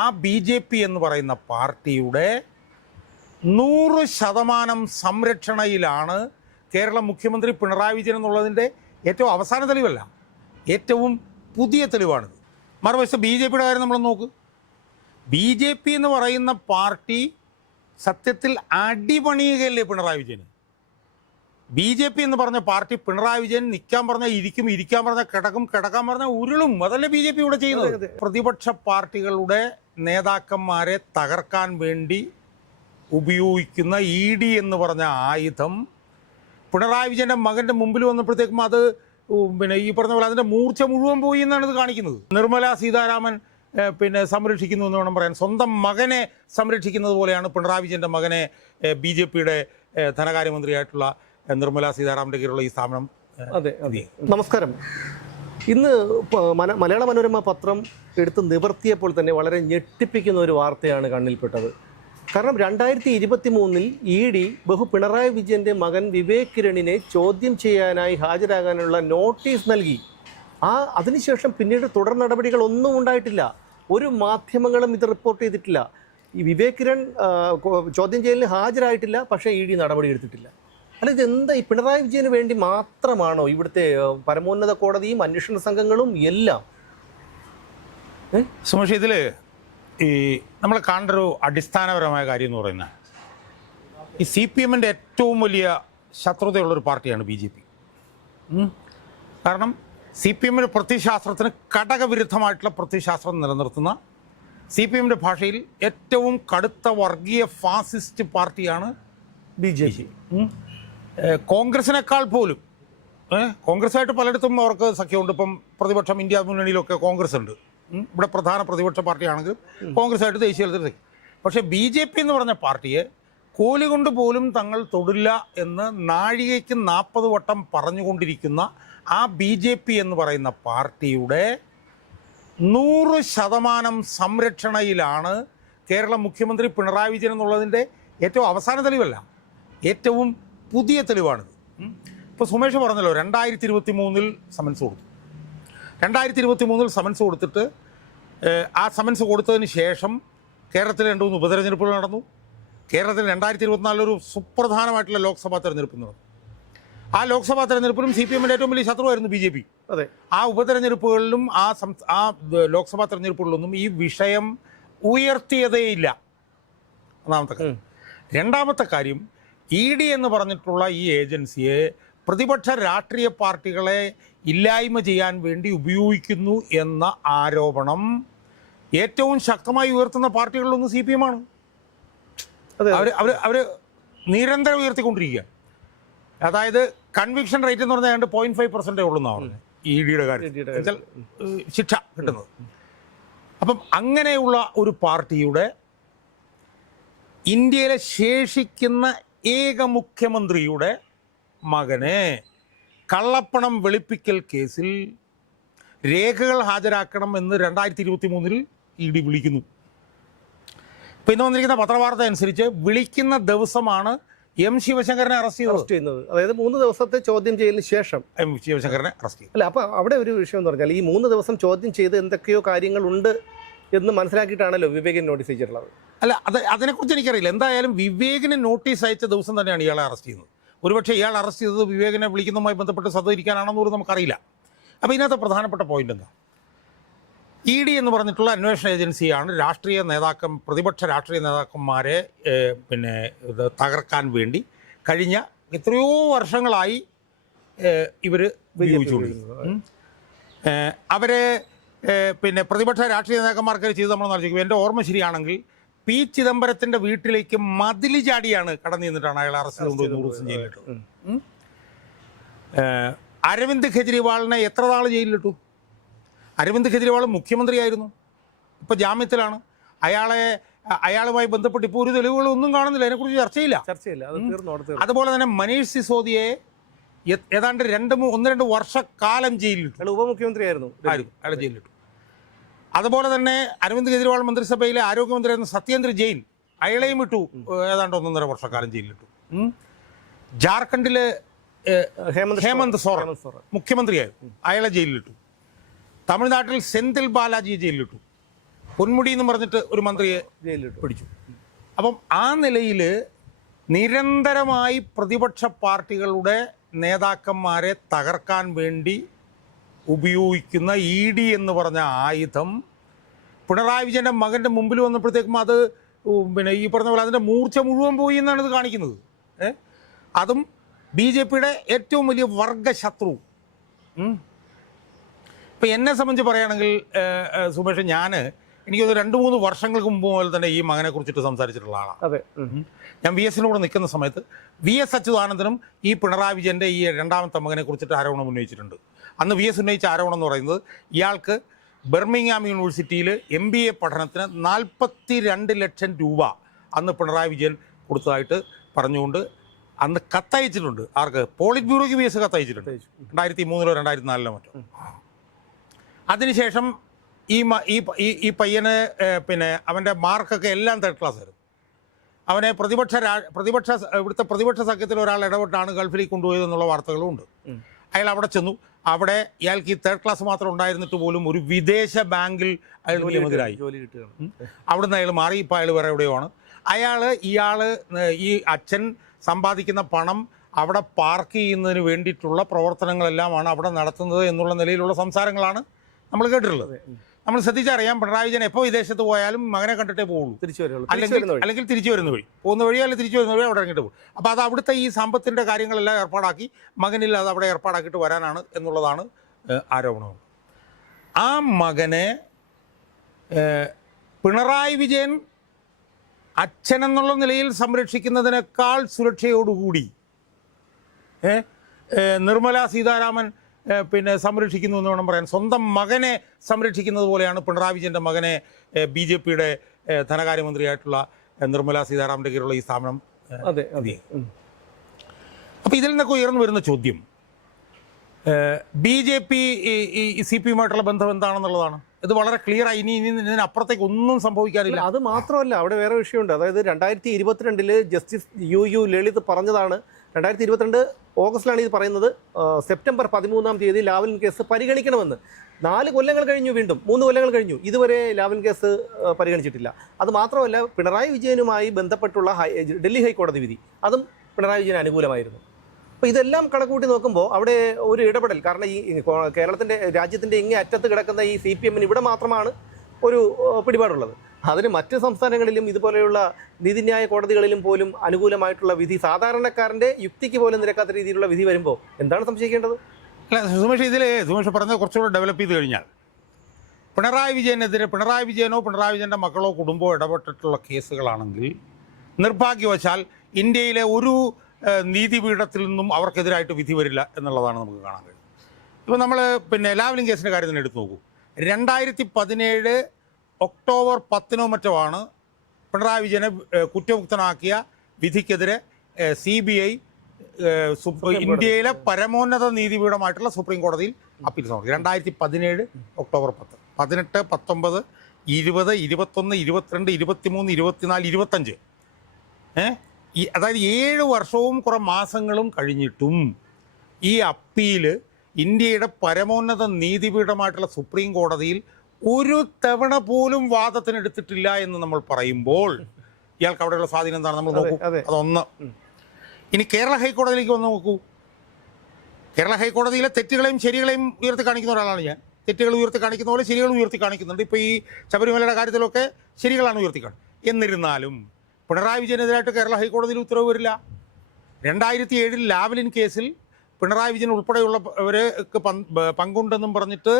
ആ BJP എന്ന് പറയുന്ന പാർട്ടിയുടെ 100% സംരക്ഷണയിലാണ് കേരള മുഖ്യമന്ത്രി പിണറായി വിജയൻ എന്നുള്ളതിൻ്റെ ഏറ്റവും അവസാന തെളിവല്ല, ഏറ്റവും പുതിയ തെളിവാണിത്. മറുവശത്ത് BJPയുടെ കാര്യം നമ്മൾ നോക്ക്. BJP എന്ന് പറയുന്ന പാർട്ടി സത്യത്തിൽ അടിപണിയുകയല്ലേ പിണറായി വിജയന്. BJP എന്ന് പറഞ്ഞ പാർട്ടി പിണറായി വിജയൻ നിൽക്കാൻ പറഞ്ഞാൽ ഇരിക്കും, ഇരിക്കാൻ പറഞ്ഞാൽ കിടക്കും, കിടക്കാൻ പറഞ്ഞാൽ ഉരുളും. അതല്ലേ BJP ഇവിടെ ചെയ്യുന്നത്. പ്രതിപക്ഷ പാർട്ടികളുടെ നേതാക്കന്മാരെ തകർക്കാൻ വേണ്ടി ഉപയോഗിക്കുന്ന ED എന്ന് പറഞ്ഞ ആയുധം പിണറായി വിജയൻ്റെ മകൻ്റെ മുമ്പിൽ വന്നപ്പോഴത്തേക്കും അത് ഈ പറഞ്ഞ പോലെ അതിൻ്റെ മൂർച്ച മുഴുവൻ പോയി എന്നാണ് ഇത് കാണിക്കുന്നത്. നിർമ്മല സീതാരാമൻ സംരക്ഷിക്കുന്നു എന്ന് വേണം പറയാൻ. സ്വന്തം മകനെ സംരക്ഷിക്കുന്നത് പോലെയാണ് പിണറായി വിജയൻ്റെ മകനെ BJPയുടെ ധനകാര്യമന്ത്രിയായിട്ടുള്ള നിർമ്മല സീതാരാമൻ്റെ കീഴിലുള്ള ഈ സ്ഥാപനം. അതെ അതെ. നമസ്കാരം. ഇന്ന് മലയാള മനോരമ പത്രം എടുത്ത് നിവർത്തിയപ്പോൾ തന്നെ വളരെ ഞെട്ടിപ്പിക്കുന്ന ഒരു വാർത്തയാണ് കണ്ണിൽപ്പെട്ടത്. കാരണം 2023 ED പിണറായി വിജയൻ്റെ മകൻ വിവേക് കിരണിനെ ചോദ്യം ചെയ്യാനായി ഹാജരാകാനുള്ള നോട്ടീസ് നൽകി. അതിനുശേഷം പിന്നീട് തുടർ നടപടികളൊന്നും ഉണ്ടായിട്ടില്ല. ഒരു മാധ്യമങ്ങളും ഇത് റിപ്പോർട്ട് ചെയ്തിട്ടില്ല. ഈ വിവേക് കിരൺ ചോദ്യം ചെയ്യലിന് ഹാജരായിട്ടില്ല, പക്ഷേ ED നടപടി എടുത്തിട്ടില്ല. അല്ല, ഇതെന്താ? ഈ പിണറായി വിജയന് വേണ്ടി മാത്രമാണോ ഇവിടുത്തെ പരമോന്നത കോടതിയും അന്വേഷണ സംഘങ്ങളും എല്ലാം? സുമേഷ്, ഇതിൽ നമ്മൾ കാണേണ്ട ഒരു അടിസ്ഥാനപരമായ കാര്യം എന്ന് പറയുന്നത് ഈ CPMൻ്റെ ഏറ്റവും വലിയ ശത്രുതയുള്ളൊരു പാർട്ടിയാണ് BJP. കാരണം CPMൻ്റെ പ്രത്യയശാസ്ത്രത്തിന് ഘടകവിരുദ്ധമായിട്ടുള്ള പ്രത്യയശാസ്ത്രം നിലനിർത്തുന്ന CPMൻ്റെ ഭാഷയിൽ ഏറ്റവും കടുത്ത വർഗീയ ഫാസിസ്റ്റ് പാർട്ടിയാണ് BJP. കോൺഗ്രസിനേക്കാൾ പോലും കോൺഗ്രസ്സായിട്ട് പലയിടത്തും അവർക്ക് സഖ്യമുണ്ട്. ഇപ്പം പ്രതിപക്ഷം ഇന്ത്യ മുന്നണിയിലൊക്കെ കോൺഗ്രസ് ഉണ്ട്. ഇവിടെ പ്രധാന പ്രതിപക്ഷ പാർട്ടിയാണെങ്കിൽ കോൺഗ്രസ്സായിട്ട് ദേശീയ തലത്തിൽ സഖ്യം. പക്ഷേ BJP എന്ന് പറഞ്ഞ പാർട്ടിയെ കോലി കൊണ്ട് പോലും തങ്ങൾ തൊടില്ല എന്ന് നാഴികയ്ക്ക് 40 വട്ടം പറഞ്ഞുകൊണ്ടിരിക്കുന്ന ആ BJP എന്ന് പറയുന്ന പാർട്ടിയുടെ 100% സംരക്ഷണയിലാണ് കേരള മുഖ്യമന്ത്രി പിണറായി വിജയൻ എന്നുള്ളതിൻ്റെ ഏറ്റവും അവസാന തെളിവല്ല, ഏറ്റവും പുതിയ തെളിവാണിത്. ഇപ്പോൾ സുമേഷ് പറഞ്ഞല്ലോ 2023 സമൻസ് കൊടുത്തു. 2023 സമൻസ് കൊടുത്തിട്ട് ആ സമൻസ് കൊടുത്തതിന് ശേഷം കേരളത്തിൽ 2-3 ഉപതെരഞ്ഞെടുപ്പുകൾ നടന്നു. കേരളത്തിൽ 2024 ഒരു സുപ്രധാനമായിട്ടുള്ള ലോക്സഭാ തെരഞ്ഞെടുപ്പ് നടന്നു. ആ ലോക്സഭാ തെരഞ്ഞെടുപ്പിലും CPMൻ്റെ ഏറ്റവും വലിയ ശത്രുവായിരുന്നു BJP. അതെ. ആ ഉപതെരഞ്ഞെടുപ്പുകളിലും ആ ലോക്സഭാ തെരഞ്ഞെടുപ്പുകളിലൊന്നും ഈ വിഷയം ഉയർത്തിയതേയില്ല. ഒന്നാമത്തെ കാര്യം. രണ്ടാമത്തെ കാര്യം, ED എന്ന് പറഞ്ഞിട്ടുള്ള ഈ ഏജൻസിയെ പ്രതിപക്ഷ രാഷ്ട്രീയ പാർട്ടികളെ ഇല്ലായ്മ ചെയ്യാൻ വേണ്ടി ഉപയോഗിക്കുന്നു എന്ന ആരോപണം ഏറ്റവും ശക്തമായി ഉയർത്തുന്ന പാർട്ടികളിലൊന്ന് CPM ആണ്. അവർ നിരന്തരം ഉയർത്തിക്കൊണ്ടിരിക്കുക. അതായത് കൺവിക്ഷൻ റേറ്റ് എന്ന് പറഞ്ഞാൽ 0.5% ഉള്ളൂന്നാണ് പറഞ്ഞത് EDയുടെ കാര്യം ശിക്ഷ കിട്ടുന്നത്. അപ്പം അങ്ങനെയുള്ള ഒരു പാർട്ടിയുടെ ഇന്ത്യയിലെ ശേഷിക്കുന്ന ഏക മുഖ്യമന്ത്രിയുടെ മകനെ കള്ളപ്പണം വെളുപ്പിക്കൽ കേസിൽ രേഖകൾ ഹാജരാക്കണം എന്ന് 2023 ED വിളിക്കുന്നു. ഇപ്പം ഇന്ന് വന്നിരിക്കുന്ന പത്രവാർത്ത അനുസരിച്ച് വിളിക്കുന്ന ദിവസമാണ് ശിവശങ്കരനെ അറസ്റ്റ് ചെയ്യുന്നത്. അതായത് 3 ദിവസത്തെ ചോദ്യം ചെയ്യലിന് ശേഷം ശിവശങ്കരനെ അറസ്റ്റ് ചെയ്തു. അല്ല, അപ്പോൾ അവിടെ ഒരു വിഷയം എന്ന് പറഞ്ഞാൽ ഈ 3 ദിവസം ചോദ്യം ചെയ്ത് എന്തൊക്കെയോ കാര്യങ്ങളുണ്ട് എന്ന് മനസ്സിലാക്കിയിട്ടാണല്ലോ വിവേകിന് നോട്ടീസ് അയച്ചിട്ടുള്ളത്. അല്ല, അതിനെക്കുറിച്ച് എനിക്കറിയില്ല. എന്തായാലും വിവേകിന് നോട്ടീസ് അയച്ച ദിവസം തന്നെയാണ് ഇയാളെ അറസ്റ്റ് ചെയ്യുന്നത്. ഒരുപക്ഷെ ഇയാൾ അറസ്റ്റ് ചെയ്തത് വിവേകിനെ വിളിക്കുന്നതുമായി ബന്ധപ്പെട്ട് സഹകരിക്കാനാണെന്ന് പോലും നമുക്കറിയില്ല. അപ്പോൾ ഇതിനകത്ത് പ്രധാനപ്പെട്ട പോയിന്റ് എന്താ? ED എന്ന് പറഞ്ഞിട്ടുള്ള അന്വേഷണ ഏജൻസിയാണ് പ്രതിപക്ഷ രാഷ്ട്രീയ നേതാക്കന്മാരെ തകർക്കാൻ വേണ്ടി കഴിഞ്ഞ എത്രയോ വർഷങ്ങളായി ഇവർ ഉപയോഗിച്ചുകൊണ്ടിരിക്കുന്നത്. അവരെ പ്രതിപക്ഷ രാഷ്ട്രീയ നേതാക്കന്മാർക്ക് ചെയ്ത് നമ്മൾ ആലോചിക്കും. എൻ്റെ ഓർമ്മ ശരിയാണെങ്കിൽ P. ചിദംബരത്തിൻ്റെ വീട്ടിലേക്ക് മതിൽ ചാടിയാണ് കടന്നു നിന്നിട്ടാണ് അയാൾ അറസ്റ്റ് കൊണ്ട് 100 ദിവസം ജയിലിലിട്ടു. അരവിന്ദ് കെജ്രിവാളിനെ എത്ര നാൾ ജയിലിലിട്ടു? അരവിന്ദ് കെജ്രിവാൾ മുഖ്യമന്ത്രിയായിരുന്നു, ഇപ്പോൾ ജാമ്യത്തിലാണ്. അയാളുമായി ബന്ധപ്പെട്ട് ഇപ്പോൾ ഒരു തെളിവുകളൊന്നും കാണുന്നില്ല, അതിനെക്കുറിച്ച് ചർച്ചയില്ല. അതുപോലെ തന്നെ മനീഷ് സിസോദിയെ ഏതാണ്ട് 1-2 വർഷക്കാലം ജയിലിലിട്ടു. ഉപമുഖ്യമന്ത്രിയായിരുന്നു, അയാൾ ജയിലിലിട്ടു. അതുപോലെ തന്നെ അരവിന്ദ് കെജ്രിവാൾ മന്ത്രിസഭയിലെ ആരോഗ്യമന്ത്രിയായിരുന്ന സത്യേന്ദ്ര ജെയിൻ, അയാളെയും ഇട്ടു, ഏതാണ്ട് 1.5 വർഷക്കാലം ജയിലിലിട്ടു. ജാർഖണ്ഡിലെ ഹേമന്ത് സോറൻ മുഖ്യമന്ത്രിയായിരുന്നു, അയാളെ ജയിലിലിട്ടു. തമിഴ്നാട്ടിൽ സെന്തിൽ ബാലാജിയെ ജയിലിലിട്ടു. പൊന്മുടി എന്ന് പറഞ്ഞിട്ട് ഒരു മന്ത്രിയെ ജയിലിലിട്ടു. പിടിച്ചു. അപ്പം ആ നിലയിൽ നിരന്തരമായി പ്രതിപക്ഷ പാർട്ടികളുടെ നേതാക്കന്മാരെ തകർക്കാൻ വേണ്ടി ഉപയോഗിക്കുന്ന ED എന്ന് പറഞ്ഞ ആയുധം പിണറായി വിജയൻ്റെ മകൻ്റെ മുമ്പിൽ വന്നപ്പോഴത്തേക്കും അത് പിന്നെ ഈ പറഞ്ഞ പോലെ അതിൻ്റെ മൂർച്ച മുഴുവൻ പോയി എന്നാണ് ഇത് കാണിക്കുന്നത്. അതും BJPയുടെ ഏറ്റവും വലിയ വർഗശത്രു. ഇപ്പം എന്നെ സംബന്ധിച്ച് പറയുകയാണെങ്കിൽ സുമേഷ്, എനിക്കൊന്ന് 2-3 വർഷങ്ങൾക്ക് മുമ്പ് മുതൽ തന്നെ ഈ മകനെ കുറിച്ചിട്ട് സംസാരിച്ചിട്ടുള്ള ആളാണ്. അതെ. ഞാൻ VS-ന്റെ കൂടെ നിൽക്കുന്ന സമയത്ത് VS അച്യുതാനന്ദനും ഈ പിണറായി വിജയൻ്റെ ഈ രണ്ടാമത്തെ മകനെ കുറിച്ചിട്ട് ആരോപണം ഉന്നയിച്ചിട്ടുണ്ട്. അന്ന് VS ഉന്നയിച്ച ആരോപണം എന്ന് പറയുന്നത് ഇയാൾക്ക് ബർമിംഗ്ഹാം യൂണിവേഴ്സിറ്റിയിൽ MBA പഠനത്തിന് 42 ലക്ഷം രൂപ അന്ന് പിണറായി വിജയൻ കൊടുത്തതായിട്ട് പറഞ്ഞുകൊണ്ട് അന്ന് കത്തയച്ചിട്ടുണ്ട്. ആർക്ക്? പോളിറ്റ് ബ്യൂറോയ്ക്ക് VS കത്തയച്ചിട്ടുണ്ട് 2003-ലോ 2004-ലോ മറ്റോ. അതിനുശേഷം ഈ പയ്യന് പിന്നെ അവൻ്റെ മാർക്കൊക്കെ എല്ലാം 3rd ക്ലാസ് ആയിരുന്നു. അവനെ ഇവിടുത്തെ പ്രതിപക്ഷ സഖ്യത്തിൽ ഒരാൾ ഇടപെട്ടാണ് ഗൾഫിലേക്ക് കൊണ്ടുപോയതെന്നുള്ള വാർത്തകളും ഉണ്ട്. അയാൾ അവിടെ ചെന്നു. അവിടെ ഇയാൾക്ക് ഈ 3rd ക്ലാസ് മാത്രം ഉണ്ടായിരുന്നിട്ട് പോലും ഒരു വിദേശ ബാങ്കിൽ അയാൾ നിയമിതരായി. അവിടുന്ന് അയാൾ മാറി. ഇപ്പോൾ അയാൾ വേറെ എവിടെയോ ആണ്. ഇയാൾ ഈ അച്ഛൻ സമ്പാദിക്കുന്ന പണം അവിടെ പാർക്ക് ചെയ്യുന്നതിന് വേണ്ടിയിട്ടുള്ള പ്രവർത്തനങ്ങളെല്ലാമാണ് അവിടെ നടത്തുന്നത് എന്നുള്ള നിലയിലുള്ള സംസാരങ്ങളാണ് നമ്മൾ കേട്ടിട്ടുള്ളത്. നമ്മൾ ശ്രദ്ധിച്ചറിയാം, പിണറായി വിജയൻ എപ്പോൾ വിദേശത്ത് പോയാലും മകനെ കണ്ടിട്ടേ പോകുള്ളൂ, അല്ലെങ്കിൽ തിരിച്ചു വരുന്ന വഴി പോകുന്ന വഴി, അല്ലെങ്കിൽ തിരിച്ചു വരുന്ന വഴി അവിടെ ഇറങ്ങിയിട്ട് പോകും. അപ്പോൾ അത് അവിടുത്തെ ഈ സമ്പത്തിൻ്റെ കാര്യങ്ങളെല്ലാം ഏർപ്പാടാക്കി മകനിൽ അത് അവിടെ ഏർപ്പാടാക്കിയിട്ട് വരാനാണ് എന്നുള്ളതാണ് ആരോപണം. ആ മകനെ പിണറായി വിജയൻ അച്ഛനെന്നുള്ള നിലയിൽ സംരക്ഷിക്കുന്നതിനേക്കാൾ സുരക്ഷയോടുകൂടി നിർമ്മല സീതാരാമൻ പിന്നെ സംരക്ഷിക്കുന്നു എന്ന് വേണം പറയാൻ. സ്വന്തം മകനെ സംരക്ഷിക്കുന്നത് പോലെയാണ് പിണറായി വിജയൻ്റെ മകനെ BJPയുടെ ധനകാര്യമന്ത്രിയായിട്ടുള്ള നിർമ്മല സീതാരാമൻ്റെ കീഴിലുള്ള ഈ സ്ഥാപനം. അപ്പോൾ ഇതിൽ നിന്നൊക്കെ ഉയർന്നു വരുന്ന ചോദ്യം, BJP CPM-ആയിട്ടുള്ള ബന്ധം എന്താണെന്നുള്ളതാണ്. ഇത് വളരെ ക്ലിയറായി. ഇനി ഇതിനപ്പുറത്തേക്ക് ഒന്നും സംഭവിക്കാനില്ല. അത് മാത്രമല്ല, അവിടെ വേറെ വിഷയമുണ്ട്. അതായത് 2022 ജസ്റ്റിസ് UU ലളിത് പറഞ്ഞതാണ്. 2022 ഓഗസ്റ്റിലാണ് ഇത് പറയുന്നത്. സെപ്റ്റംബർ 13-ാം തീയതി ലാവ്ലിൻ കേസ് പരിഗണിക്കണമെന്ന്. 4 കൊല്ലങ്ങൾ കഴിഞ്ഞു, വീണ്ടും 3 കൊല്ലങ്ങൾ കഴിഞ്ഞു, ഇതുവരെ ലാവ്ലിൻ കേസ് പരിഗണിച്ചിട്ടില്ല. അത് മാത്രമല്ല, പിണറായി വിജയനുമായി ബന്ധപ്പെട്ടുള്ള ഡൽഹി ഹൈക്കോടതി വിധി അതും പിണറായി വിജയന് അനുകൂലമായിരുന്നു. അപ്പോൾ ഇതെല്ലാം കണക്കൂട്ടി നോക്കുമ്പോൾ അവിടെ ഒരു ഇടപെടൽ, കാരണം ഈ രാജ്യത്തിൻ്റെ ഇങ്ങേ അറ്റത്ത് കിടക്കുന്ന ഈ CPM-ന് ഇവിടെ മാത്രമാണ് ഒരു പിടിപാടുള്ളത്. അതിന് മറ്റ് സംസ്ഥാനങ്ങളിലും ഇതുപോലെയുള്ള നീതിന്യായ കോടതികളിലും പോലും അനുകൂലമായിട്ടുള്ള വിധി, സാധാരണക്കാരൻ്റെ യുക്തിക്ക് പോലും നിരക്കാത്ത രീതിയിലുള്ള വിധി വരുമ്പോൾ എന്താണ് സംശയിക്കേണ്ടത്? അല്ല സുമേഷ് പറഞ്ഞത് കുറച്ചുകൂടെ ഡെവലപ്പ് ചെയ്ത് കഴിഞ്ഞാൽ, പിണറായി വിജയനെതിരെ പിണറായി വിജയൻ്റെ മക്കളോ കുടുംബമോ ഇടപെട്ടിട്ടുള്ള കേസുകളാണെങ്കിൽ നിർഭാഗ്യവശാൽ ഇന്ത്യയിലെ ഒരു നീതിപീഠത്തിൽ നിന്നും അവർക്കെതിരായിട്ട് വിധി വരില്ല എന്നുള്ളതാണ് നമുക്ക് കാണാൻ കഴിയും. ഇപ്പോൾ നമ്മൾ പിന്നെ ലാവ്ലിൻ കേസിൻ്റെ കാര്യം തന്നെ എടുത്തു നോക്കൂ. 2017 ഒക്ടോബർ 10-നോ മറ്റോ ആണ് പിണറായി വിജയനെ കുറ്റമുക്തനാക്കിയ വിധിക്കെതിരെ CBI ഇന്ത്യയിലെ പരമോന്നത നീതിപീഠമായിട്ടുള്ള സുപ്രീം കോടതിയിൽ അപ്പീൽ സമർപ്പിച്ചു. 2017 ഒക്ടോബർ 10, 18, 19, 20, 21, 22, 23, 24, 25 അതായത് 7 വർഷവും കുറേ മാസങ്ങളും കഴിഞ്ഞിട്ടും ഈ അപ്പീല് ഇന്ത്യയുടെ പരമോന്നത നീതിപീഠമായിട്ടുള്ള സുപ്രീം കോടതിയിൽ ഒരു തവണ പോലും വാദത്തിനെടുത്തിട്ടില്ല എന്ന് നമ്മൾ പറയുമ്പോൾ ഇയാൾക്ക് അവിടെയുള്ള സ്വാധീനം എന്താണ് നമ്മൾ നോക്കൂ. അതൊന്ന്. ഇനി കേരള ഹൈക്കോടതിയിലേക്ക് വന്ന് നോക്കൂ. കേരള ഹൈക്കോടതിയിലെ തെറ്റുകളെയും ശരികളെയും ഉയർത്തി കാണിക്കുന്ന ഒരാളാണ് ഞാൻ. തെറ്റുകൾ ഉയർത്തി കാണിക്കുന്ന പോലെ ശരികൾ ഉയർത്തി കാണിക്കുന്നുണ്ട്. ഇപ്പോൾ ഈ ശബരിമലയുടെ കാര്യത്തിലൊക്കെ ശരികളാണ് ഉയർത്തി കാണിക്കുന്നത്. എന്നിരുന്നാലും പിണറായി വിജയനെതിരായിട്ട് കേരള ഹൈക്കോടതിയിൽ ഉത്തരവ് വരില്ല. 2007 ലാവ്ലിൻ കേസിൽ പിണറായി വിജയൻ ഉൾപ്പെടെയുള്ളവർക്ക് പങ്കുണ്ടെന്നും പറഞ്ഞിട്ട്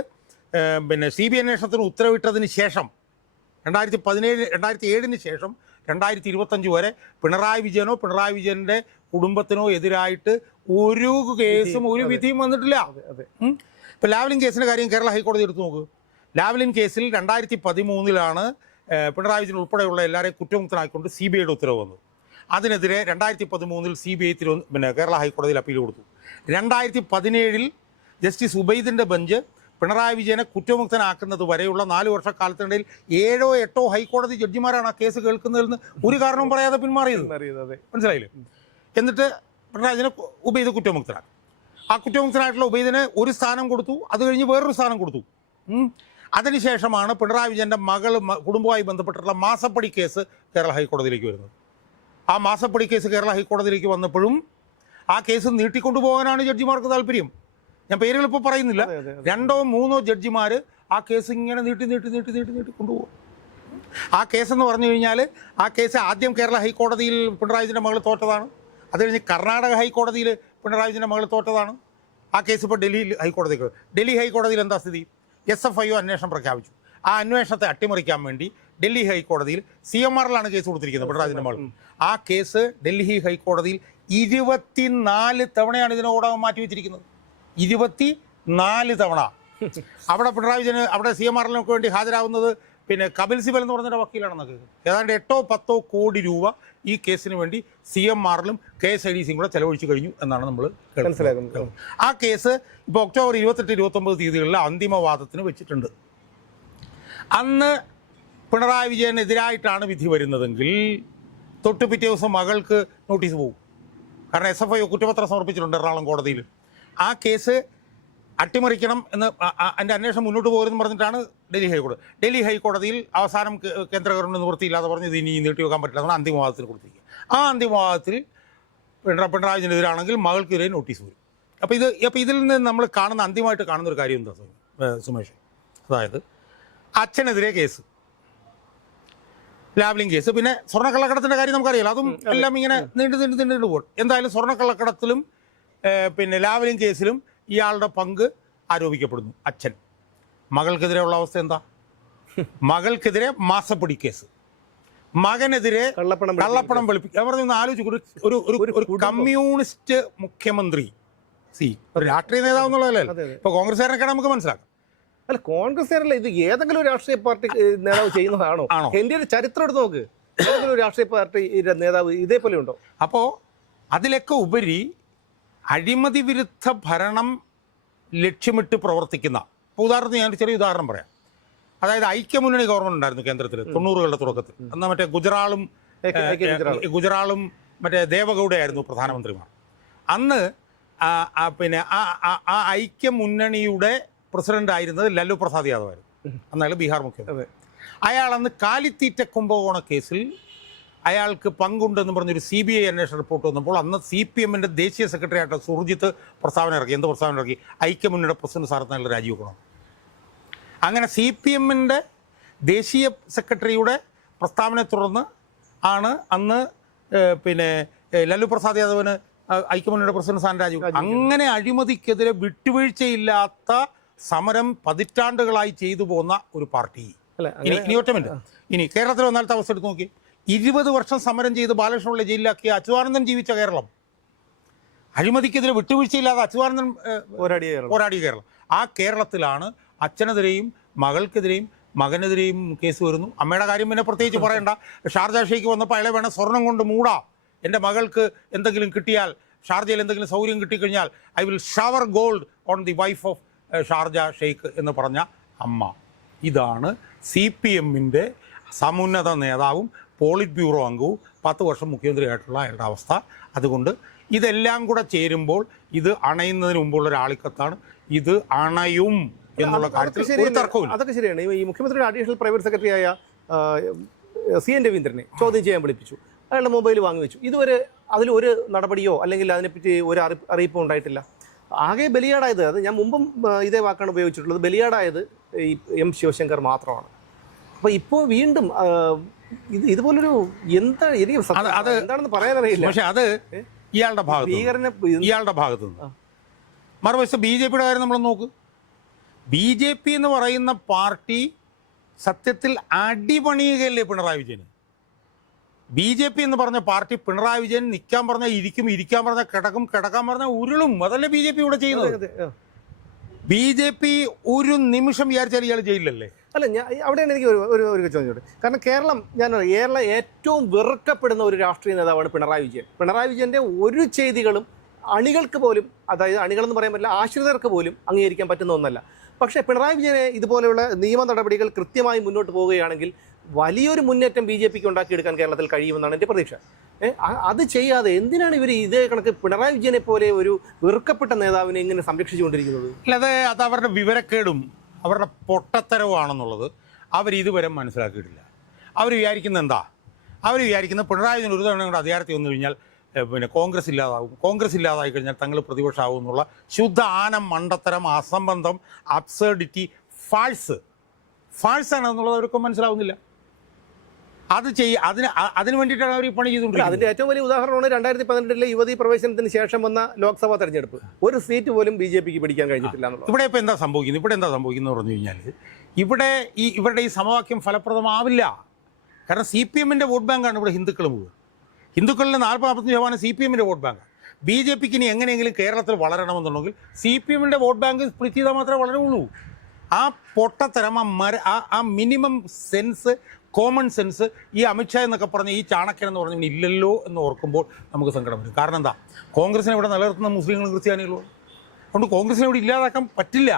പിന്നെ CBI അന്വേഷണത്തിന് ഉത്തരവിട്ടതിന് ശേഷം 2007 ശേഷം 2025 വരെ പിണറായി വിജയനോ പിണറായി വിജയൻ്റെ കുടുംബത്തിനോ എതിരായിട്ട് ഒരു കേസും ഒരു വിധിയും വന്നിട്ടില്ല. ഇപ്പോൾ ലാവ്ലിൻ കേസിൻ്റെ കാര്യം കേരള ഹൈക്കോടതി എടുത്തു നോക്ക്. ലാവ്ലിൻ കേസിൽ 2013 പിണറായി വിജയൻ ഉൾപ്പെടെയുള്ള എല്ലാവരെയും കുറ്റമുക്തനാക്കിക്കൊണ്ട് CBIയുടെ ഉത്തരവ് വന്നു. അതിനെതിരെ 2013 CBI പിന്നെ കേരള ഹൈക്കോടതിയിൽ അപ്പീൽ കൊടുത്തു. 2017 ജസ്റ്റിസ് ഉബൈദിൻ്റെ ബെഞ്ച് പിണറായി വിജയനെ കുറ്റമുക്തനാക്കുന്നത് വരെയുള്ള 4 വർഷക്കാലത്തിനിടയിൽ 7 or 8 ഹൈക്കോടതി ജഡ്ജിമാരാണ് ആ കേസ് കേൾക്കുന്നതിൽ നിന്ന് ഒരു കാരണവും പറയാതെ പിന്മാറിയത്. മനസ്സിലായില്ലേ? എന്നിട്ട് പിണറായി വിജയനെ ഉബൈദ് കുറ്റമുക്തനാക്കി. ആ കുറ്റമുക്തനായിട്ടുള്ള ഉബൈദിന് ഒരു സ്ഥാനം കൊടുത്തു. അത് കഴിഞ്ഞ് വേറൊരു സ്ഥാനം കൊടുത്തു. അതിനുശേഷമാണ് പിണറായി വിജയൻ്റെ കുടുംബവുമായി ബന്ധപ്പെട്ടിട്ടുള്ള മാസപ്പടി കേസ് കേരള ഹൈക്കോടതിയിലേക്ക് വരുന്നത്. ആ മാസപ്പടി കേസ് കേരള ഹൈക്കോടതിയിലേക്ക് വന്നപ്പോഴും ആ കേസ് നീട്ടിക്കൊണ്ടുപോകാനാണ് ജഡ്ജിമാർക്ക് താല്പര്യം. ഞാൻ പേരുകൾ ഇപ്പോൾ പറയുന്നില്ല. 2 or 3 ജഡ്ജിമാർ ആ കേസ് ഇങ്ങനെ നീട്ടി കൊണ്ടുപോകും. ആ കേസെന്ന് പറഞ്ഞു കഴിഞ്ഞാൽ ആ കേസ് ആദ്യം കേരള ഹൈക്കോടതിയിൽ പിണറായി വിജയൻ്റെ മകൾ തോറ്റതാണ്. അത് കഴിഞ്ഞ് കർണാടക ഹൈക്കോടതിയിൽ പിണറായി വിജയൻ്റെ മകൾ തോറ്റതാണ്. ആ കേസ് ഇപ്പോൾ ഡൽഹി ഹൈക്കോടതിയിൽ എന്താ സ്ഥിതി? SFIO അന്വേഷണം പ്രഖ്യാപിച്ചു. ആ അന്വേഷണത്തെ അട്ടിമറിക്കാൻ വേണ്ടി ഡൽഹി ഹൈക്കോടതിയിൽ CMRലാണ് കേസ് കൊടുത്തിരിക്കുന്നത് പിണറായി വിജയൻ്റെ മകൾ. ആ കേസ് ഡൽഹി ഹൈക്കോടതിയിൽ 24 തവണയാണ് ഇതിനോടകം മാറ്റി വെച്ചിരിക്കുന്നത്. 24 തവണ. അവിടെ പിണറായി വിജയന് അവിടെ CMRലിനൊക്കെ വേണ്ടി ഹാജരാകുന്നത് പിന്നെ കപിൽ സിബൽ എന്ന് പറഞ്ഞൊരു വക്കീലാണെന്നൊക്കെ. ഏതാണ്ട് 8-10 കോടി രൂപ ഈ കേസിന് വേണ്ടി CMRലും KSIDCയും കൂടെ ചെലവഴിച്ചു കഴിഞ്ഞു എന്നാണ് നമ്മൾ മനസ്സിലാക്കുന്നത്. ആ കേസ് ഇപ്പോൾ ഒക്ടോബർ 28-29 തീയതികളിൽ അന്തിമവാദത്തിന് വെച്ചിട്ടുണ്ട്. അന്ന് പിണറായി വിജയനെതിരായിട്ടാണ് വിധി വരുന്നതെങ്കിൽ തൊട്ട് പിറ്റേ ദിവസം മകൾക്ക് നോട്ടീസ് പോകും. കാരണം SFIO കുറ്റപത്രം സമർപ്പിച്ചിട്ടുണ്ട് എറണാകുളം കോടതിയിൽ. ആ കേസ് അട്ടിമറിക്കണം എന്ന് അതിൻ്റെ അന്വേഷണം മുന്നോട്ട് പോകരുതെന്ന് പറഞ്ഞിട്ടാണ് ഡൽഹി ഹൈക്കോടതിയിൽ അവസാനം കേന്ദ്ര ഗവൺമെൻറ് നിവൃത്തിയില്ലാതെ പറഞ്ഞ് ഇത് ഇനി നീട്ടിവെക്കാൻ പറ്റില്ല എന്നാണ് അന്തിമവാദത്തിന് കൊടുത്തിരിക്കുക. ആ അന്തിമവാദത്തിൽ പിണറായി വിജയനെതിരാണെങ്കിൽ മകൾക്കെതിരെ നോട്ടീസ് വരും. അപ്പോൾ ഇതിൽ നിന്ന് നമ്മൾ അന്തിമമായിട്ട് കാണുന്ന ഒരു കാര്യം എന്താ സുമേഷ്? അതായത് അച്ഛനെതിരെ കേസ്, ലാവ്ലിംഗ് കേസ്, പിന്നെ സ്വർണ്ണക്കള്ളക്കടത്തിൻ്റെ കാര്യം നമുക്കറിയാലോ. അതും എല്ലാം ഇങ്ങനെ നീണ്ടു പോകും. എന്തായാലും സ്വർണ്ണക്കള്ളക്കടത്തിലും പിന്നെ ലാവ്ലിംഗ് കേസിലും ഇയാളുടെ പങ്ക് ആരോപിക്കപ്പെടുന്നു അച്ഛൻ. മകൾക്കെതിരെയുള്ള അവസ്ഥ എന്താ? മകൾക്കെതിരെ മാസപ്പടി കേസ്, മകനെതിരെ കള്ളപ്പണം വെളുപ്പിക്കുക. ഞാൻ പറഞ്ഞു ആലോചിച്ചു, ഒരു കമ്മ്യൂണിസ്റ്റ് മുഖ്യമന്ത്രി, ഒരു രാഷ്ട്രീയ നേതാവ് എന്നുള്ളതല്ലേ. ഇപ്പോൾ കോൺഗ്രസ്സുകാരനൊക്കെ നമുക്ക് മനസ്സിലാക്കാം. അല്ല, കോൺഗ്രസ്സുകാരല്ല, ഇത് ഏതെങ്കിലും ഒരു രാഷ്ട്രീയ പാർട്ടി നേതാവ് ചെയ്യുന്നതാണോ? ഇന്ത്യയുടെ ചരിത്രം എടുത്ത് നോക്ക്. ഏതെങ്കിലും ഒരു രാഷ്ട്രീയ പാർട്ടി നേതാവ് ഇതേപോലെ ഉണ്ടോ? അപ്പോൾ അതിലൊക്കെ ഉപരി അഴിമതി വിരുദ്ധ ഭരണം ലക്ഷ്യമിട്ട് പ്രവർത്തിക്കുന്ന, ഉദാഹരണത്തിന് ഞാൻ ചെറിയ ഉദാഹരണം പറയാം. അതായത് ഐക്യമുന്നണി ഗവൺമെൻറ് ഉണ്ടായിരുന്നു കേന്ദ്രത്തിൽ 90കളുടെ തുടക്കത്തിൽ. എന്നാൽ മറ്റേ ഗുജറാളും മറ്റേ ദേവഗൗഡയായിരുന്നു പ്രധാനമന്ത്രിമാർ. അന്ന് പിന്നെ ആ ഐക്യമുന്നണിയുടെ പ്രസിഡന്റ് ആയിരുന്നത് ലല്ലു പ്രസാദ് യാദവ് ആയിരുന്നു. അന്നാലും ബീഹാർ മുഖ്യമന്ത്രി. അയാൾ അന്ന് കാലിത്തീറ്റ കുംഭകോണ കേസിൽ അയാൾക്ക് പങ്കുണ്ടെന്ന് പറഞ്ഞൊരു CBI അന്വേഷണ റിപ്പോർട്ട് വന്നപ്പോൾ അന്ന് CPMൻ്റെ ദേശീയ സെക്രട്ടറി ആയിട്ട് സുർജിത്ത് പ്രസ്താവന ഇറക്കി. എന്ത് പ്രസ്താവന ഇറക്കി? ഐക്യമുന്നണിയുടെ പ്രസിഡന്റ് സ്ഥാനത്ത് രാജിവെക്കണം. അങ്ങനെ CPMൻ്റെ ദേശീയ സെക്രട്ടറിയുടെ പ്രസ്താവനയെ തുടർന്ന് ആണ് അന്ന് പിന്നെ ലല്ലു പ്രസാദ് യാദവിന് ഐക്യമുന്നണിയുടെ പ്രസിഡന്റ് സ്ഥാനം രാജിവെക്കും. അങ്ങനെ അഴിമതിക്കെതിരെ വിട്ടുവീഴ്ചയില്ലാത്ത സമരം പതിറ്റാണ്ടുകളായി ചെയ്തു പോകുന്ന ഒരു പാർട്ടി. ഇനി ഒറ്റ മിനിറ്റ്, ഇനി കേരളത്തിൽ വന്നാലത്തെ അവസ്ഥ എടുത്ത് നോക്കി. 20 വർഷം സമരം ചെയ്ത് ബാലകൃഷ്ണപിള്ള ജയിലിലാക്കിയ അച്യുതാനന്ദൻ ജീവിച്ച കേരളം, അഴിമതിക്കെതിരെ വിട്ടുവീഴ്ചയില്ലാതെ അച്യുതാനന്ദൻ പോരാടിയ കേരളം. ആ കേരളത്തിലാണ് അച്ഛനെതിരെയും മകൾക്കെതിരെയും മകനെതിരെയും കേസ് വരുന്നു. അമ്മയുടെ കാര്യം പിന്നെ പ്രത്യേകിച്ച് പറയണ്ട. ഷാർജ ഷെയ്ഖ് വന്നപ്പോൾ അയാളെ വേണം സ്വർണം കൊണ്ട് മൂടാം. എൻ്റെ മകൾക്ക് എന്തെങ്കിലും കിട്ടിയാൽ, ഷാർജയിൽ എന്തെങ്കിലും സൗകര്യം കിട്ടിക്കഴിഞ്ഞാൽ I will shower gold on the wife of Sharjah Sheikh എന്ന് പറഞ്ഞ അമ്മ. ഇതാണ് CPMൻ്റെ സമുന്നത നേതാവും പോളിറ്റ് ബ്യൂറോ അംഗവും 10 വർഷം മുഖ്യമന്ത്രിയായിട്ടുള്ള അയാളുടെ അവസ്ഥ. അതുകൊണ്ട് ഇതെല്ലാം കൂടെ ചേരുമ്പോൾ ഇത് അണയുന്നതിന് മുമ്പുള്ള ഒരു ആളിക്കത്താണ്. ഇത് അണയും എന്നുള്ള കാര്യത്തിൽ ഒരു തർക്കവും. അതൊക്കെ ശരിയാണ്. ഈ മുഖ്യമന്ത്രിയുടെ അഡീഷണൽ പ്രൈവറ്റ് സെക്രട്ടറിയായ CN രവീന്ദ്രനെ ചോദ്യം ചെയ്യാൻ വിളിപ്പിച്ചു. അയാളുടെ മൊബൈൽ വാങ്ങിവെച്ചു. ഇതുവരെ അതിലൊരു നടപടിയോ അല്ലെങ്കിൽ അതിനെപ്പറ്റി ഒരു അറിയിപ്പോ ഉണ്ടായിട്ടില്ല. ആകെ ബലിയാടായത്, അത് ഞാൻ മുമ്പും ഇതേ വാക്കാണ് ഉപയോഗിച്ചിട്ടുള്ളത്, ബലിയാടായത് ഈ M ശിവശങ്കർ മാത്രമാണ്. അപ്പോൾ ഇപ്പോൾ വീണ്ടും ഇതുപോലൊരു എന്താണെന്ന് പറയാനറിയില്ല. പക്ഷെ അത് ഇയാളുടെ ഭാഗത്ത് നിന്ന്. മറുവശത്ത് BJPയുടെ കാര്യം നമ്മൾ നോക്ക്. BJP എന്ന് പറയുന്ന പാർട്ടി സത്യത്തിൽ അടിപണിയുകയല്ലേ പിണറായി വിജയന്. BJP എന്ന് പറഞ്ഞ പാർട്ടി പിണറായി വിജയൻ നിൽക്കാൻ പറഞ്ഞാൽ ഇരിക്കും, ഇരിക്കാൻ പറഞ്ഞാൽ കിടക്കും, കിടക്കാൻ പറഞ്ഞാൽ ഉരുളും. അതല്ലേ BJP ഇവിടെ ചെയ്യുന്നത്. BJP ഒരു നിമിഷം വിചാരിച്ചാൽ ഇയാൾ ജയിലിലല്ലേ? അല്ല, അവിടെയാണ് എനിക്ക് ഒരു ചോദ്യം. കാരണം കേരളം ഏറ്റവും വെറുക്കപ്പെടുന്ന ഒരു രാഷ്ട്രീയ നേതാവാണ് പിണറായി വിജയൻ. പിണറായി വിജയൻ്റെ ഒരു ചെയ്തികളും അണികൾക്ക് പോലും, അതായത് അണികളെന്ന് പറയാൻ പറ്റില്ല, ആശ്രിതർക്ക് പോലും അംഗീകരിക്കാൻ പറ്റുന്ന ഒന്നല്ല. പക്ഷേ പിണറായി വിജയനെ ഇതുപോലെയുള്ള നിയമ നടപടികൾ കൃത്യമായി മുന്നോട്ട് പോവുകയാണെങ്കിൽ വലിയൊരു മുന്നേറ്റം BJPക്ക് ഉണ്ടാക്കിയെടുക്കാൻ കേരളത്തിൽ കഴിയുമെന്നാണ് എൻ്റെ പ്രതീക്ഷ. അത് ചെയ്യാതെ എന്തിനാണ് ഇവർ ഇതേ കണക്ക് പിണറായി വിജയനെ പോലെ ഒരു വെറുക്കപ്പെട്ട നേതാവിനെ ഇങ്ങനെ സംരക്ഷിച്ചുകൊണ്ടിരിക്കുന്നത്? അല്ലാതെ അത് അവരുടെ വിവരക്കേടും അവരുടെ പൊട്ടത്തരവാണെന്നുള്ളത് അവരിതുവരെ മനസ്സിലാക്കിയിട്ടില്ല. അവർ വിചാരിക്കുന്നത് എന്താ? അവർ വിചാരിക്കുന്നത് പിണറായി വിജയൻ ഒരു തവണ കൂടെ അധികാരത്തിൽ വന്നു കഴിഞ്ഞാൽ പിന്നെ കോൺഗ്രസ് ഇല്ലാതാവും, കോൺഗ്രസ് ഇല്ലാതായി കഴിഞ്ഞാൽ തങ്ങൾ പ്രതിപക്ഷമാവും എന്നുള്ള ശുദ്ധ ആനം, മണ്ടത്തരം, അസംബന്ധം, അബ്സേർഡിറ്റി, ഫാൾസാണ് എന്നുള്ളത് അവർക്ക് മനസ്സിലാവുന്നില്ല. അത് അതിന് വേണ്ടിയിട്ടാണ് അവർ ഈ പണി ചെയ്തുകൊണ്ടിരിക്കുന്നത്. അതിന്റെ ഏറ്റവും വലിയ ഉദാഹരണമാണ് 2018 യുവതീ പ്രവേശനത്തിന് ശേഷം വന്ന ലോക്സഭാ തെരഞ്ഞെടുപ്പ്. ഒരു സീറ്റ് പോലും BJPക്ക് പിടിക്കാൻ കഴിഞ്ഞിട്ടില്ല എന്നുള്ളത്. ഇവിടെ ഇപ്പോൾ എന്താ സംഭവിക്കുന്നത് പറഞ്ഞു കഴിഞ്ഞാൽ ഇവരുടെ ഈ സമവാക്യം ഫലപ്രദമാവില്ല. കാരണം CPM-ന്റെ വോട്ട് ബാങ്കാണ് ഇവിടെ ഹിന്ദുക്കൾ മുഴുവൻ. ഹിന്ദുക്കളിൽ 40-45% CPM-ന്റെ വോട്ട് ബാങ്കാണ്. BJPക്ക് ഇനി എങ്ങനെയെങ്കിലും കേരളത്തിൽ വളരണമെന്നുണ്ടെങ്കിൽ CPM-ന്റെ വോട്ട് ബാങ്ക് സ്പ്ലിറ്റ് ചെയ്താൽ മാത്രമേ വളരുള്ളൂ. ആ പൊട്ടത്തരം, ആ മിനിമം സെൻസ്, കോമൺ സെൻസ് ഈ അമിത്ഷാ എന്നൊക്കെ പറഞ്ഞ ഈ ചാണക്യൻ എന്ന് പറഞ്ഞാൽ ഇല്ലല്ലോ എന്ന് ഓർക്കുമ്പോൾ നമുക്ക് സങ്കടം വരും. കാരണം എന്താ? കോൺഗ്രസിനെ ഇവിടെ നിലനിർത്തുന്ന മുസ്ലിങ്ങളും ക്രിസ്ത്യാനികളും. അതുകൊണ്ട് കോൺഗ്രസിനെ ഇവിടെ ഇല്ലാതാക്കാൻ പറ്റില്ല.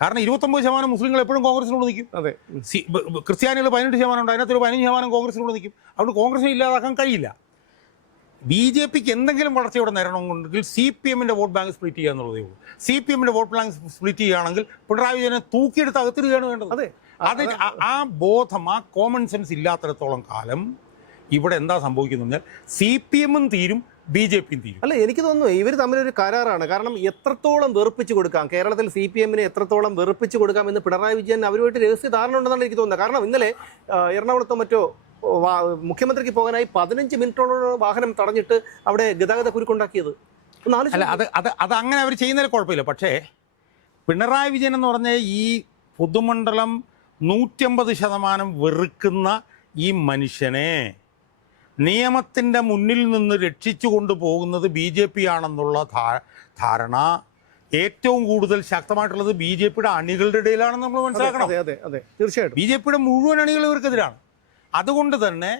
കാരണം 29% മുസ്ലിങ്ങൾ എപ്പോഴും കോൺഗ്രസിനോട് നിൽക്കും. അതെ, ക്രിസ്ത്യാനികൾ 18% ഉണ്ട്, അതിനകത്തൊരു 15% കോൺഗ്രസിനോട് നിൽക്കും. അതുകൊണ്ട് കോൺഗ്രസിനെ ഇല്ലാതാക്കാൻ കഴിയില്ല. BJPക്ക് എന്തെങ്കിലും വളർച്ച ഇവിടെ നേരണമെന്നുണ്ടെങ്കിൽ CPM-ന്റെ വോട്ട് ബാങ്ക് സ്പ്ലിറ്റ് ചെയ്യുക എന്നുള്ളതേ ഉള്ളൂ. CPM-ന്റെ വോട്ട് ബാങ്ക് സ്പ്ലിറ്റ് ചെയ്യുകയാണെങ്കിൽ പിണറായി വിജയനെ തൂക്കിയെടുത്ത് അകത്തിടുകയാണ് വേണ്ടത്. അത് ആ ബോധം, ആ കോമൺ സെൻസ് ഇല്ലാത്തിടത്തോളം കാലം ഇവിടെ എന്താ സംഭവിക്കുന്നത്? CPM-ഉം തീരും, BJP-യും തീരും. അല്ല, എനിക്ക് തോന്നുന്നു ഇവർ തമ്മിലൊരു കരാറാണ്. കാരണം എത്രത്തോളം വെറുപ്പിച്ച് കൊടുക്കാം, കേരളത്തിൽ CPM-നെ എത്രത്തോളം വെറുപ്പിച്ച് കൊടുക്കാം എന്ന് പിണറായി വിജയൻ അവരുമായിട്ട് രഹസ്യ ധാരണ ഉണ്ടെന്നാണ് എനിക്ക് തോന്നുന്നത്. കാരണം ഇന്നലെ എറണാകുളത്തോ മറ്റോ മുഖ്യമന്ത്രിക്ക് പോകാനായി 15 മിനിറ്റോളം വാഹനം തടഞ്ഞിട്ട് അവിടെ ഗതാഗത കുരുക്കുണ്ടാക്കിയത്. അല്ല, അത് അങ്ങനെ അവർ ചെയ്യുന്നതിൽ കുഴപ്പമില്ല. പക്ഷേ പിണറായി വിജയൻ എന്ന് പറഞ്ഞ ഈ പൊതുമണ്ഡലം 150% വെറുക്കുന്ന ഈ മനുഷ്യനെ നിയമത്തിൻ്റെ മുന്നിൽ നിന്ന് രക്ഷിച്ചു കൊണ്ടുപോകുന്നത് BJP ആണെന്നുള്ള ധാരണ ഏറ്റവും കൂടുതൽ ശക്തമായിട്ടുള്ളത് BJPയുടെ അണികളുടെ ഇടയിലാണെന്ന് നമ്മൾ മനസ്സിലാക്കണം. തീർച്ചയായിട്ടും BJPയുടെ മുഴുവൻ അണികൾ ഇവർക്കെതിരാണ്. അതുകൊണ്ട് തന്നെ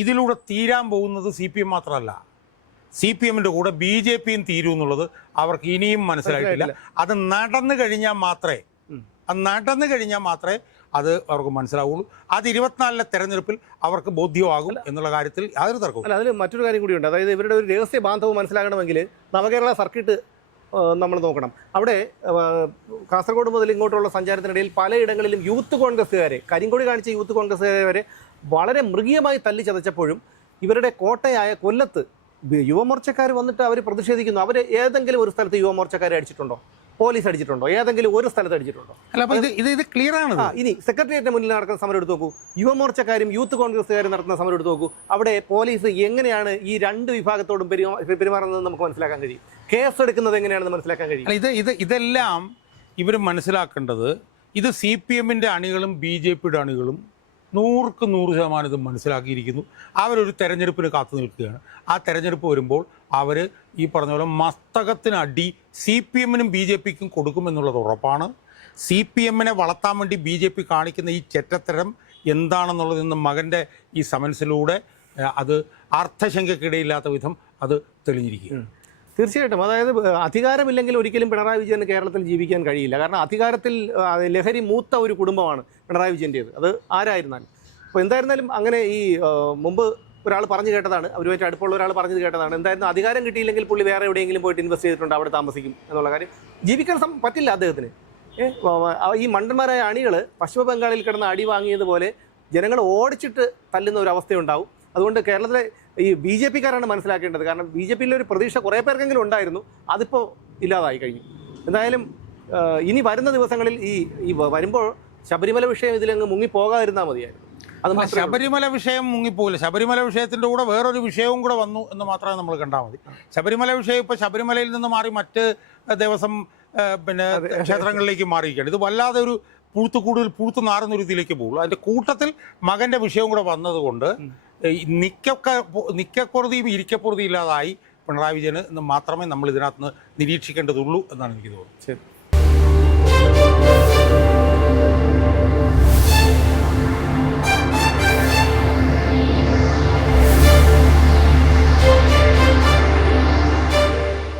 ഇതിലൂടെ തീരാൻ പോകുന്നത് CPM മാത്രമല്ല, CPM-ന്റെ കൂടെ BJP-യും തീരും എന്നുള്ളത് അവർക്ക് ഇനിയും മനസ്സിലായിട്ടില്ല. അത് നടന്നു കഴിഞ്ഞാൽ മാത്രമേ അത് അവർക്ക് മനസ്സിലാവുള്ളൂ. അത് 24-ലെ തെരഞ്ഞെടുപ്പിൽ അവർക്ക് ബോധ്യമാകും എന്നുള്ള കാര്യത്തിൽ യാതൊരു തർക്കവും. അല്ല, അതിൽ മറ്റൊരു കാര്യം കൂടിയുണ്ട്. അതായത് ഇവരുടെ ഒരു രഹസ്യ ബാന്ധവം മനസ്സിലാക്കണമെങ്കിൽ നവകേരള സർക്കിട്ട് നമ്മൾ നോക്കണം. അവിടെ കാസർഗോഡ് മുതൽ ഇങ്ങോട്ടുള്ള സഞ്ചാരത്തിനിടയിൽ പലയിടങ്ങളിലും യൂത്ത് കോൺഗ്രസ്സുകാരെ, കരിങ്കൊടി കാണിച്ച യൂത്ത് കോൺഗ്രസ്സുകാരെ വരെ വളരെ മൃഗീയമായി തല്ലി ചതച്ചപ്പോഴും ഇവരുടെ കോട്ടയായ കൊല്ലത്ത് യുവമോർച്ചക്കാർ വന്നിട്ട് അവർ പ്രതിഷേധിക്കുന്നു. അവർ ഏതെങ്കിലും ഒരു സ്ഥലത്ത് യുവമോർച്ചക്കാരെ അടിച്ചിട്ടുണ്ടോ? പോലീസ് അടിച്ചിട്ടുണ്ടോ? ഏതെങ്കിലും ഒരു സ്ഥലത്ത് അടിച്ചിട്ടുണ്ടോ? ഇത് ക്ലിയർ ആണ്. ഇനി സെക്രട്ടേറിയറ്റിന് മുന്നിൽ നടക്കുന്ന സമരം എടുത്ത് നോക്കൂ, യുവമോർച്ചക്കാരും യൂത്ത് കോൺഗ്രസ്സുകാരും നടത്തുന്ന സമരം എടുത്ത് നോക്കൂ. അവിടെ പോലീസ് എങ്ങനെയാണ് ഈ രണ്ട് വിഭാഗത്തോടും പെരുമാറുന്നത് നമുക്ക് മനസ്സിലാക്കാൻ കഴിയും. കേസ് എടുക്കുന്നത് എങ്ങനെയാണെന്ന് മനസ്സിലാക്കാൻ കഴിയും. ഇതെല്ലാം ഇവർ മനസ്സിലാക്കേണ്ടത്, ഇത് CPM-ന്റെ അണികളും BJPയുടെ അണികളും 100% ഇത് മനസ്സിലാക്കിയിരിക്കുന്നു. അവരൊരു തെരഞ്ഞെടുപ്പിന് കാത്തു നിൽക്കുകയാണ്. ആ തെരഞ്ഞെടുപ്പ് വരുമ്പോൾ അവർ ഈ പറഞ്ഞ പോലെ മസ്തകത്തിനടി CPM-നും BJPക്കും കൊടുക്കുമെന്നുള്ളത് ഉറപ്പാണ്. CPM-നെ വളർത്താൻ വേണ്ടി BJP കാണിക്കുന്ന ഈ ചെറ്റത്തരം എന്താണെന്നുള്ളത് ഇന്ന് മകൻ്റെ ഈ സമൻസിലൂടെ അത് അർത്ഥശങ്കയ്ക്കിടയില്ലാത്ത വിധം അത് തെളിഞ്ഞിരിക്കുകയാണ്. തീർച്ചയായിട്ടും. അതായത് അധികാരമില്ലെങ്കിൽ ഒരിക്കലും പിണറായി വിജയന് കേരളത്തിൽ ജീവിക്കാൻ കഴിയില്ല. കാരണം അധികാരത്തിൽ ലഹരി മൂത്ത ഒരു കുടുംബമാണ് പിണറായി വിജയൻ്റേത്, അത് ആരായിരുന്നാലും. അപ്പോൾ എന്തായിരുന്നാലും അങ്ങനെ ഈ മുമ്പ് ഒരാൾ പറഞ്ഞു കേട്ടതാണ്, അവരുമായിട്ട് അടുപ്പുള്ള ഒരാൾ പറഞ്ഞത് കേട്ടതാണ്, എന്തായിരുന്നു അധികാരം കിട്ടിയില്ലെങ്കിൽ പുള്ളി വേറെ എവിടെയെങ്കിലും പോയിട്ട് ഇൻവെസ്റ്റ് ചെയ്തിട്ടുണ്ട്, അവിടെ താമസിക്കും എന്നുള്ള കാര്യം. ജീവിക്കാൻ പറ്റില്ല അദ്ദേഹത്തിന്. ഈ മണ്ടന്മാരായ അണികൾ പശ്ചിമ ബംഗാളിൽ കിടന്ന് അടി വാങ്ങിയതുപോലെ ജനങ്ങൾ ഓടിച്ചിട്ട് തല്ലുന്ന ഒരു അവസ്ഥയുണ്ടാവും. അതുകൊണ്ട് കേരളത്തിലെ ഈ BJP-കാരാണ് മനസ്സിലാക്കേണ്ടത്. കാരണം BJP-യിലെ ഒരു പ്രതീക്ഷ കുറേ പേർക്കെങ്കിലും ഉണ്ടായിരുന്നു, അതിപ്പോൾ ഇല്ലാതായി കഴിഞ്ഞു. എന്തായാലും ഇനി വരുന്ന ദിവസങ്ങളിൽ ഈ വരുമ്പോൾ ശബരിമല വിഷയം ഇതിലങ്ങ് മുങ്ങിപ്പോകാതിരുന്നാൽ മതിയായിരുന്നു. അത് ശബരിമല വിഷയം മുങ്ങിപ്പോകില്ല. ശബരിമല വിഷയത്തിൻ്റെ കൂടെ വേറൊരു വിഷയവും കൂടെ വന്നു എന്ന് മാത്രമേ നമ്മൾ കണ്ടാൽ മതി. ശബരിമല വിഷയം ഇപ്പോൾ ശബരിമലയിൽ നിന്ന് മാറി മറ്റ് ദേവസ്വം ക്ഷേത്രങ്ങളിലേക്ക് മാറിയിരിക്കുകയാണ്. ഇത് വല്ലാതെ ഒരു പുഴുത്തു നാറുന്ന ഒരു ഇതിലേക്ക് പോകുള്ളൂ. അതിൻ്റെ കൂട്ടത്തിൽ മകൻ്റെ വിഷയവും കൂടെ വന്നതുകൊണ്ട് നിക്കപ്പൊറുതിയും ഇരിക്കപ്പൊറുതിയും ഇല്ലാതായി പിണറായി വിജയന് എന്ന് മാത്രമേ നമ്മൾ ഇതിനകത്ത് നിന്ന് നിരീക്ഷിക്കേണ്ടതുള്ളൂ എന്നാണ് എനിക്ക് തോന്നുന്നത്. ശരി.